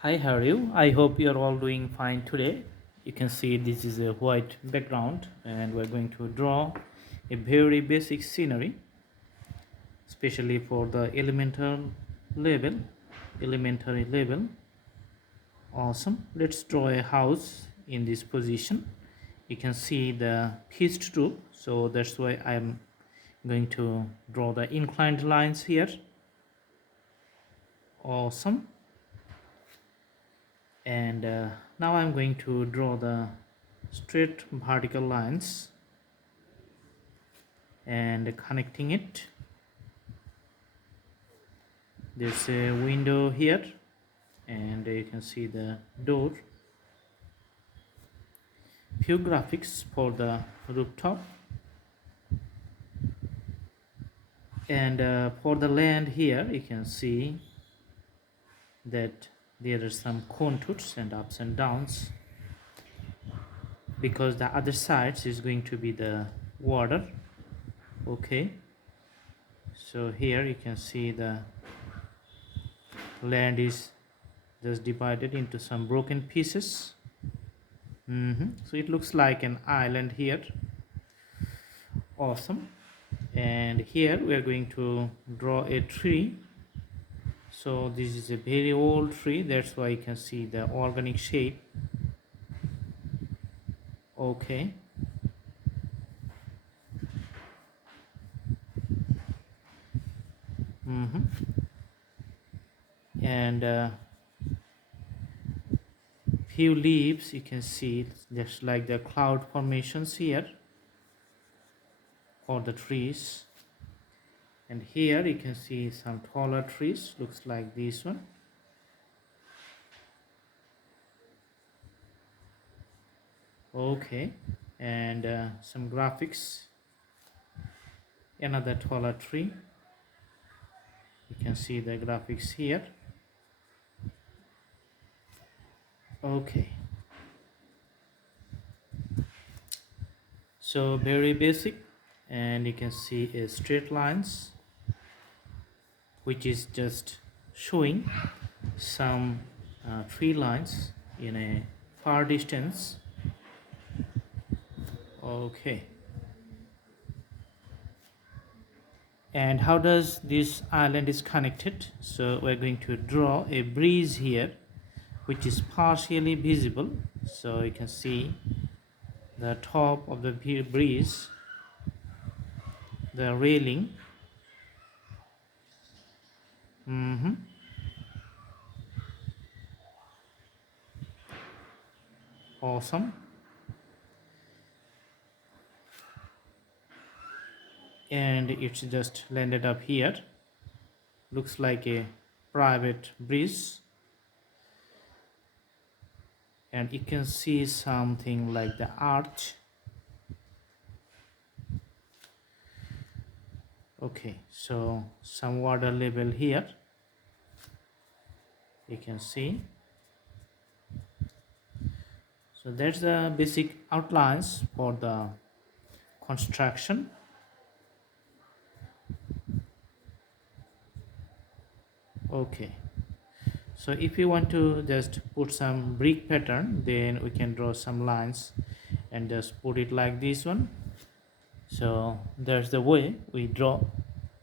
Hi, how are you? I hope you're all doing fine today. You can see this is a white background and we're going to draw a very basic scenery, especially for the level, elementary level. Awesome. Let's draw a house in this position. You can see the pitched roof, so that's why I'm going to draw the inclined lines here. Awesome. And now I'm going to draw the straight vertical lines and connecting it. There's a window here and you can see the door. Few graphics for the rooftop, and for the land here you can see that there are some contours and ups and downs because the other sides is going to be the water. Okay, so here you can see the land is just divided into some broken pieces. So it looks like an island here. Awesome. And here we are going to draw a tree. So this is a very old tree, that's why you can see the organic shape. Okay, and few leaves you can see just like the cloud formations here for the trees. And here you can see some taller trees, looks like this one. Okay, and some graphics, another taller tree. You can see the graphics here. Okay, so very basic, and you can see a straight lines which is just showing some tree lines in a far distance. Okay, and how does this island is connected? So we're going to draw a breeze here which is partially visible, so you can see the top of the breeze, the railing. Awesome. And it's just landed up here, looks like a private breeze, and you can see something like the arch. Okay, so some water level here you can see. So that's the basic outlines for the construction. Okay, so if you want to just put some brick pattern, then we can draw some lines and just put it like this one. So that's the way we draw,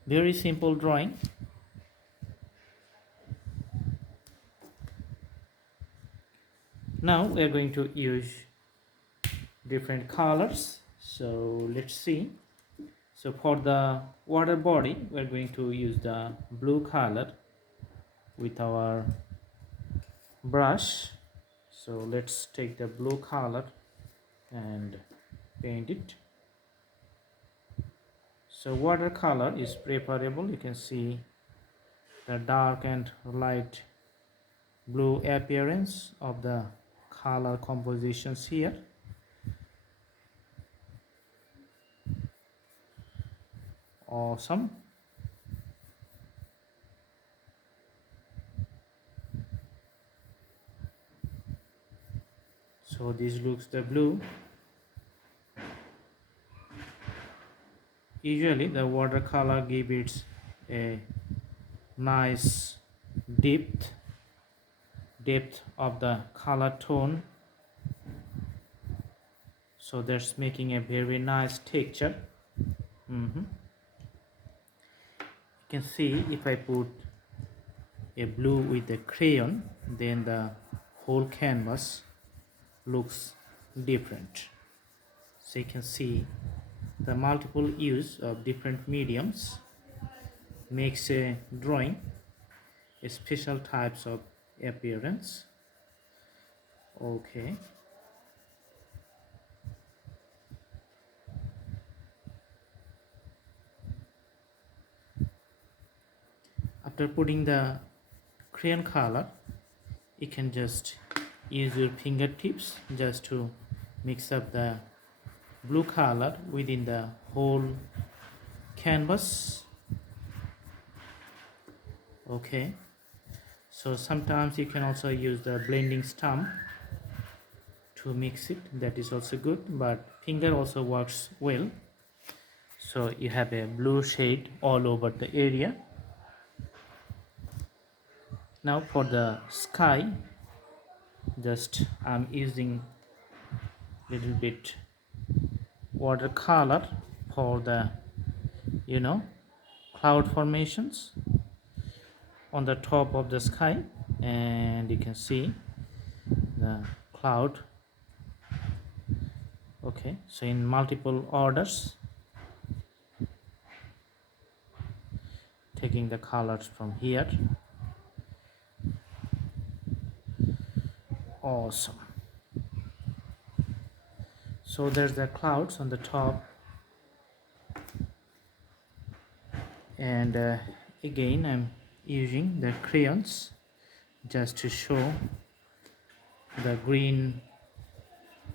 very simple drawing. Now we are going to use different colors, so let's see. So for the water body we're going to use the blue color with our brush. So let's take the blue color and paint it. So watercolor is preferable. You can see the dark and light blue appearance of the color compositions here. Awesome. So this looks the blue. Usually the watercolor gives it a nice depth, depth of the color tone, so that's making a very nice texture. You can see if I put a blue with a crayon, then the whole canvas looks different. So you can see the multiple use of different mediums makes a drawing a special types of appearance. Okay, after putting the crayon color, you can just use your fingertips just to mix up the blue color within the whole canvas. Okay, so sometimes you can also use the blending stump to mix it, that is also good, but finger also works well. So you have a blue shade all over the area. Now for the sky, just I'm using little bit watercolor for the cloud formations on the top of the sky, and you can see the cloud. Okay, so in multiple orders, taking the colors from here. Awesome. So there's the clouds on the top, and again I'm using the crayons just to show the green,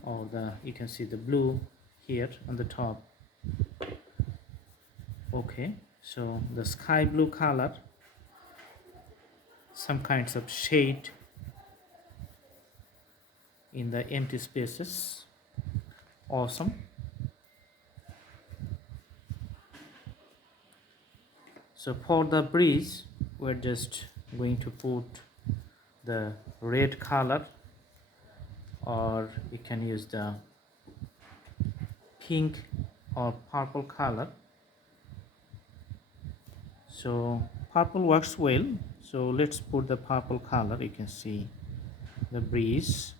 or the you can see the blue here on the top. Okay, so the sky blue color, some kinds of shade in the empty spaces. Awesome. So for the breeze, we're just going to put the red color, or you can use the pink or purple color. So purple works well, so let's put the purple color. You can see the breeze.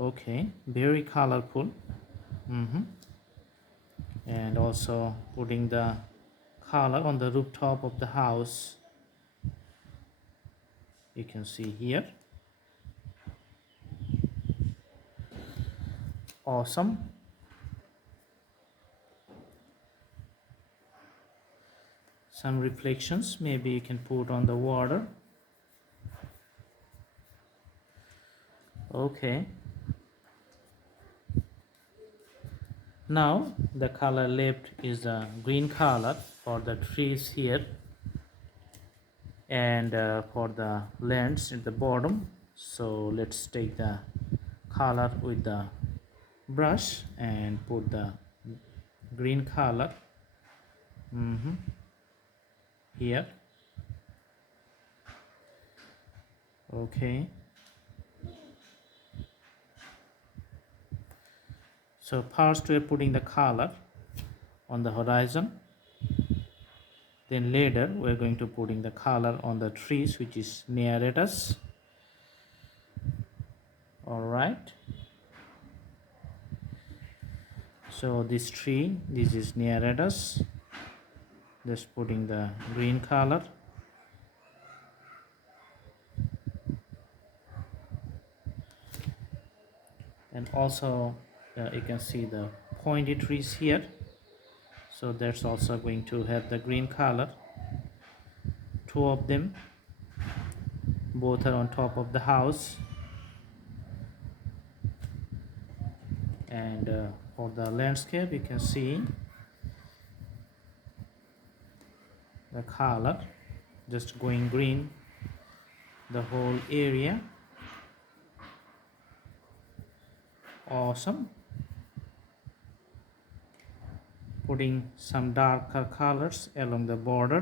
Okay, very colorful. And also putting the color on the rooftop of the house, you can see here. Awesome. Some reflections maybe you can put on the water. Okay, now the color left is the green color for the trees here, and for the lands at the bottom. So let's take the color with the brush and put the green color here. Okay, so first we're putting the color on the horizon, then later we're going to putting the color on the trees which is near at us. All right, so this tree, this is near at us, just putting the green color. And also you can see the pointy trees here, so that's also going to have the green color. Two of them, both are on top of the house. And for the landscape, you can see the color just going green the whole area. Awesome. Putting some darker colors along the border.